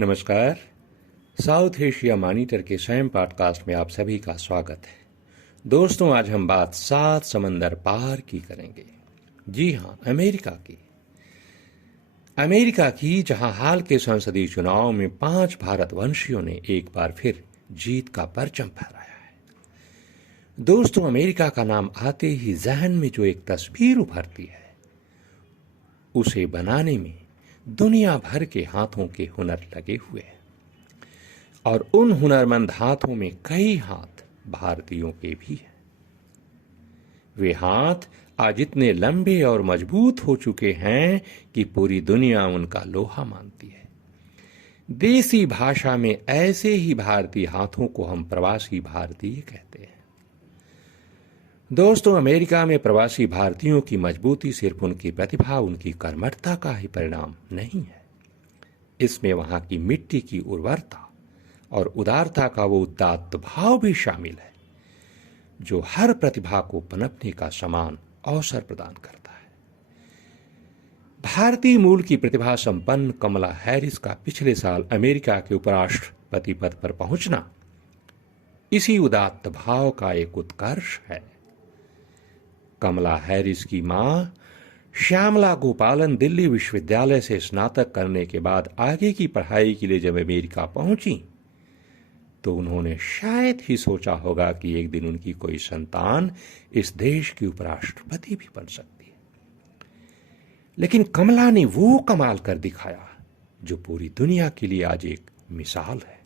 नमस्कार। South Asia monitor के स्वयं पॉडकास्ट में आप सभी का स्वागत है। दोस्तों, आज हम बात 7 समंदर पार की करेंगे। जी हाँ, अमेरिका की जहां हाल के संसदीय चुनाव में 5 भारतवंशियों ने एक बार फिर जीत का परचम फहराया है। दोस्तों, अमेरिका का नाम आते ही जहन में जो एक तस्वीर उभरती है, उसे बनाने में दुनिया भर के हाथों के हुनर लगे हुए हैं और उन हुनरमंद हाथों में कई हाथ भारतीयों के भी हैं। वे हाथ आज इतने लंबे और मजबूत हो चुके हैं कि पूरी दुनिया उनका लोहा मानती है। देसी भाषा में ऐसे ही भारतीय हाथों को हम प्रवासी भारतीय कहते हैं। दोस्तों, अमेरिका में प्रवासी भारतीयों की मजबूती सिर्फ उनकी प्रतिभा, उनकी कर्मठता का ही परिणाम नहीं है। इसमें वहां की मिट्टी की उर्वरता और उदारता का वो उदात्त भाव भी शामिल है, जो हर प्रतिभा को पनपने का समान अवसर प्रदान करता है। भारतीय मूल की प्रतिभा संपन्न कमला हैरिस का पिछले साल अमेरिका के उपराष्ट्रपति पद पर पहुंचना इसी उदात्त भाव का एक उत्कर्ष है। कमला हैरिस की मां श्यामला गोपालन दिल्ली विश्वविद्यालय से स्नातक करने के बाद आगे की पढ़ाई के लिए जब अमेरिका पहुंची तो उन्होंने शायद ही सोचा होगा कि एक दिन उनकी कोई संतान इस देश की उपराष्ट्रपति भी बन सकती है। लेकिन कमला ने वो कमाल कर दिखाया जो पूरी दुनिया के लिए आज एक मिसाल है।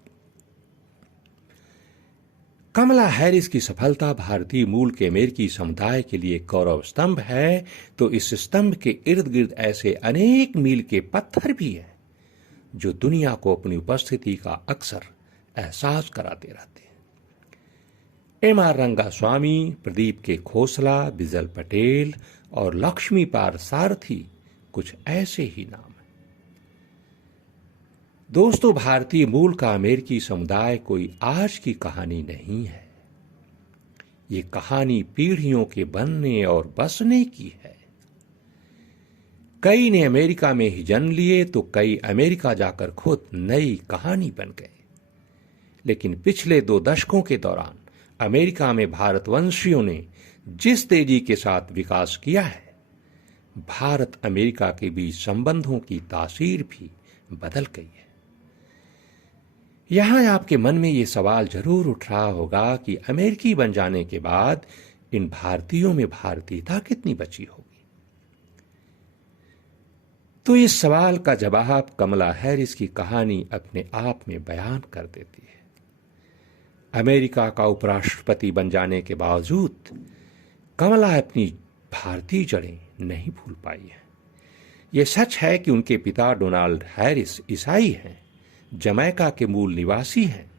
कमला हैरिस की सफलता भारतीय मूल के अमेरिकी समुदाय के लिए गौरव स्तंभ है, तो इस स्तंभ के इर्द गिर्द ऐसे अनेक मील के पत्थर भी हैं जो दुनिया को अपनी उपस्थिति का अक्सर एहसास कराते रहते हैं। एम.आर. रंगास्वामी, प्रदीप के खोसला, बिजल पटेल और लक्ष्मी पार सारथी कुछ ऐसे ही नाम हैं। दोस्तों, भारतीय मूल का अमेरिकी समुदाय कोई आज की कहानी नहीं है। ये कहानी पीढ़ियों के बनने और बसने की है। कई ने अमेरिका में ही जन्म लिए तो कई अमेरिका जाकर खुद नई कहानी बन गए। लेकिन पिछले 2 दशकों के दौरान अमेरिका में भारतवंशियों ने जिस तेजी के साथ विकास किया है, भारत अमेरिका के बीच संबंधों की तासीर भी बदल गई है। यहां आपके मन में ये सवाल जरूर उठ रहा होगा कि अमेरिकी बन जाने के बाद इन भारतीयों में भारतीयता कितनी बची होगी। तो इस सवाल का जवाब कमला हैरिस की कहानी अपने आप में बयान कर देती है। अमेरिका का उपराष्ट्रपति बन जाने के बावजूद कमला अपनी भारतीय जड़ें नहीं भूल पाई है। यह सच है कि उनके पिता डोनाल्ड हैरिस ईसाई हैं, जमैका के मूल निवासी हैं,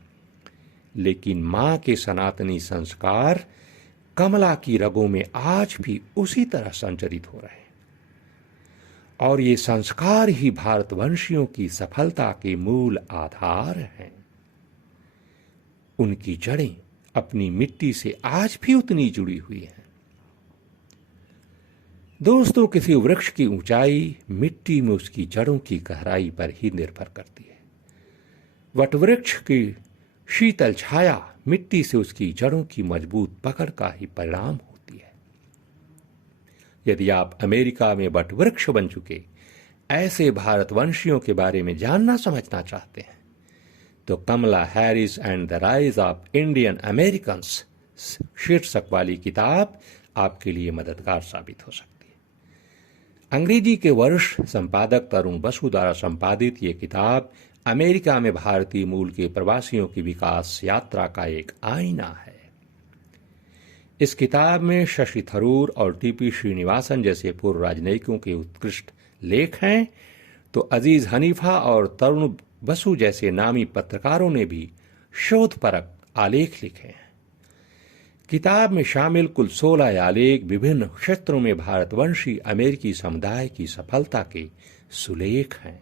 लेकिन मां के सनातनी संस्कार कमला की रगों में आज भी उसी तरह संचरित हो रहे हैं और ये संस्कार ही भारतवंशियों की सफलता के मूल आधार हैं। उनकी जड़ें अपनी मिट्टी से आज भी उतनी जुड़ी हुई हैं। दोस्तों, किसी वृक्ष की ऊंचाई मिट्टी में उसकी जड़ों की गहराई पर ही निर्भर करती है। वटवृक्ष की शीतल छाया मिट्टी से उसकी जड़ों की मजबूत पकड़ का ही परिणाम होती है। यदि आप अमेरिका में वटवृक्ष बन चुके ऐसे भारतवंशियों के बारे में जानना समझना चाहते हैं तो Kamala Harris and the rise of Indian Americans शीर्षक वाली किताब आपके लिए मददगार साबित हो सकती है। अंग्रेजी के वरिष्ठ संपादक तरुण बसु द्वारा संपादित ये किताब अमेरिका में भारतीय मूल के प्रवासियों की विकास यात्रा का एक आईना है। इस किताब में शशि थरूर और टीपी श्रीनिवासन जैसे पूर्व राजनयिकों के उत्कृष्ट लेख हैं, तो अजीज हनीफा और तरुण बसु जैसे नामी पत्रकारों ने भी शोधपरक आलेख लिखे हैं। किताब में शामिल कुल 16 आलेख विभिन्न क्षेत्रों में भारतवंशी अमेरिकी समुदाय की सफलता के सुलेख हैं।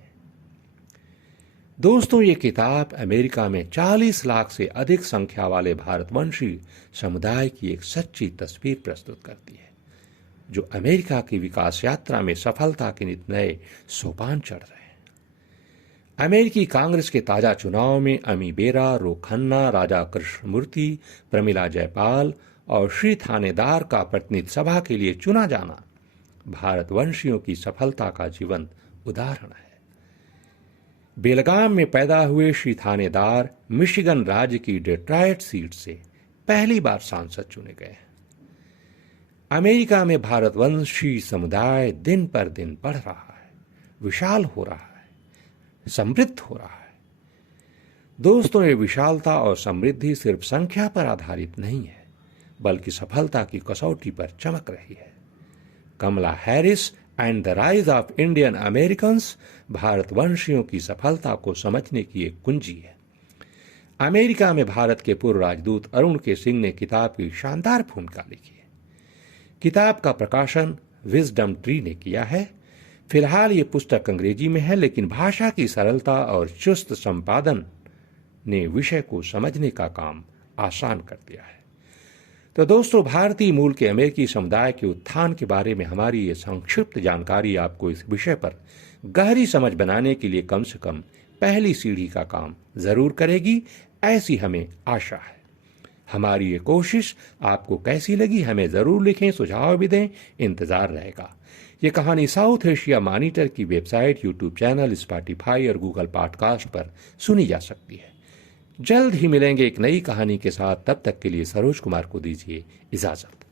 दोस्तों, ये किताब अमेरिका में 40 लाख से अधिक संख्या वाले भारतवंशी समुदाय की एक सच्ची तस्वीर प्रस्तुत करती है, जो अमेरिका की विकास यात्रा में सफलता के नित नए सोपान चढ़ रहे हैं। अमेरिकी कांग्रेस के ताजा चुनाव में अमी बेरा, रो खन्ना, राजा कृष्णमूर्ति, प्रमिला जयपाल और श्री थानेदार का प्रतिनिधि सभा के लिए चुना जाना भारतवंशियों की सफलता का जीवंत उदाहरण है। बेलगाम में पैदा हुए श्री थानेदार मिशिगन राज्य की डेट्रॉयट सीट से पहली बार सांसद चुने गए हैं। अमेरिका में भारतवंशी समुदाय दिन पर दिन बढ़ रहा है, विशाल हो रहा है, समृद्ध हो रहा है। दोस्तों, ये विशालता और समृद्धि सिर्फ संख्या पर आधारित नहीं है, बल्कि सफलता की कसौटी पर चमक रही है। Kamala Harris and the rise of Indian Americans भारतवंशियों की सफलता को समझने की एक कुंजी है। अमेरिका में भारत के पूर्व राजदूत अरुण के सिंह ने किताब की शानदार भूमिका लिखी है। किताब का प्रकाशन विजडम ट्री ने किया है। फिलहाल ये पुस्तक अंग्रेजी में है, लेकिन भाषा की सरलता और चुस्त संपादन ने विषय को समझने का काम आसान कर दिया है। तो दोस्तों, भारतीय मूल के अमेरिकी समुदाय के उत्थान के बारे में हमारी ये संक्षिप्त जानकारी आपको इस विषय पर गहरी समझ बनाने के लिए कम से कम पहली सीढ़ी का काम जरूर करेगी, ऐसी हमें आशा है। हमारी ये कोशिश आपको कैसी लगी हमें जरूर लिखें, सुझाव भी दें, इंतजार रहेगा। ये कहानी साउथ एशिया मॉनिटर की वेबसाइट, यूट्यूब चैनल, स्पॉटिफाई और गूगल पॉडकास्ट पर सुनी जा सकती है। जल्द ही मिलेंगे एक नई कहानी के साथ। तब तक के लिए सरोज कुमार को दीजिए इजाजत।